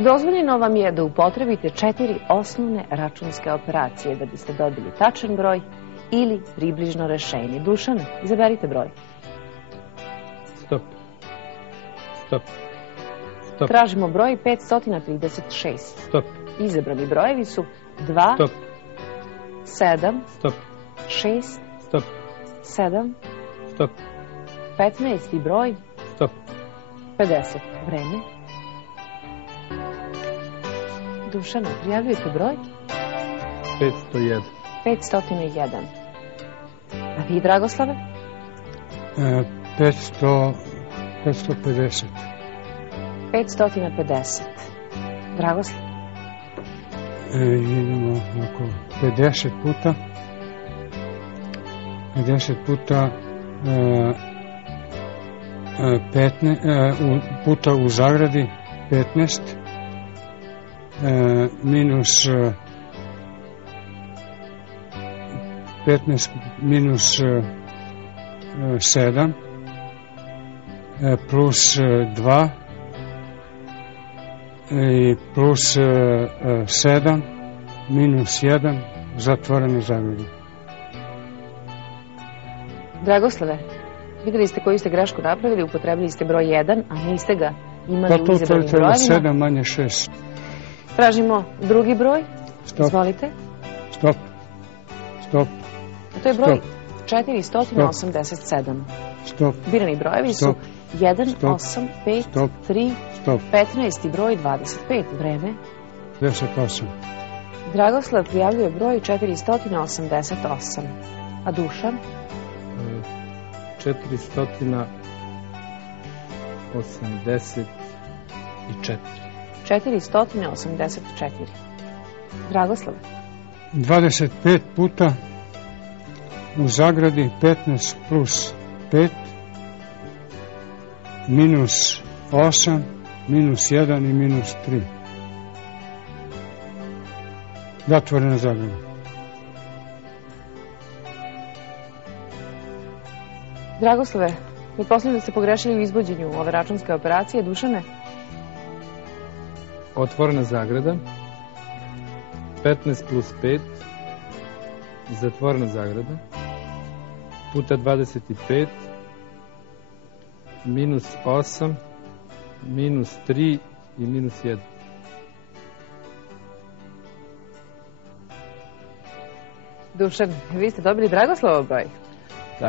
Dozvoljeno vam je da upotrebite 4 osnovne računske operacije da biste dobili tačan broj ili približno rešenje. Dušane, izaberite broj. Stop. Stop. Stop. Tražimo broj 536. Stop. Izabrani brojevi su 2, Stop. 7, Stop. 6, Stop. 7, Stop. 15. broj, Stop. 50. Vreme. Dušane, prijavljujete broj? 501. 501. A vi, Dragoslave? 550. 550. Dragoslav? Idemo oko 50 puta. 50 puta 15 puta u zagradi 15 minus 15 minus 7 plus 2 i plus 7 minus 1 zatvoreno zagradi. Dragoslave, videli ste koju ste grešku napravili, upotrebili ste broj 1, a niste ga imali u izabranim brojevima. 7 manje 6. Tražimo drugi broj. Stop. Izvolite. Stop. Stop. A to je broj 487. Stop. Birani brojevi su 1, Stop. 8, 5, Stop. 3, Stop. 15. broj 25. Vreme. 58. Dragoslav prijavljuje broj 488. A Dušan? 484. 484. Dragoslav? 25 puta u zagradi 15 plus 5 minus 8 minus 1 i minus 3. Zatvorena zagrada. Dragoslave, pretpostavljam da ste pogrešili u izvođenju ove računske operacije. Dušane? Otvorena zagrada. 15 plus 5. Zatvorena zagrada. Puta 25. Minus 8. Minus 3 i minus 1. Dušan, vi ste dobili Dragoslavov broj,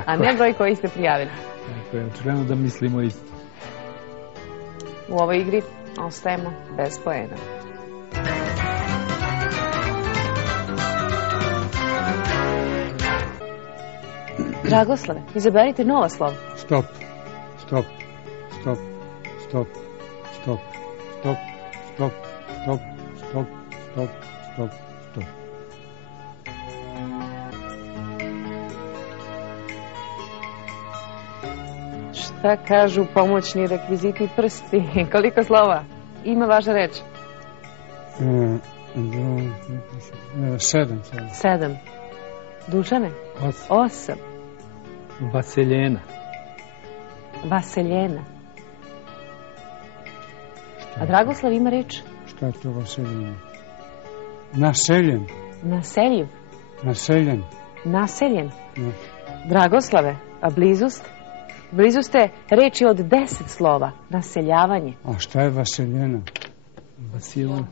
a ne broj koji ste prijavili. Tako je, očigledno da mislimo isto. U ovoj igri ostajemo bez poena. Dragoslave, izaberite novo slovo. Stop. Stop. Stop. Stop. Stop. Stop. Stop. Stop. Stop. Stop. Stop. Stop. Šta kažu pomoćni rekviziti prsti? Koliko slova ima vaša reč? 7. 7. Dušane? 8. Vaseljena. Vaseljena. A Dragoslav ima reč? Šta je to vaseljena? Naseljen. Naseljiv. Naseljen. Naseljen. Ne. Dragoslave, a blizu ste? Blizu ste reči od 10 slova. Naseljavanje. A šta je vaseljena? Vasilon.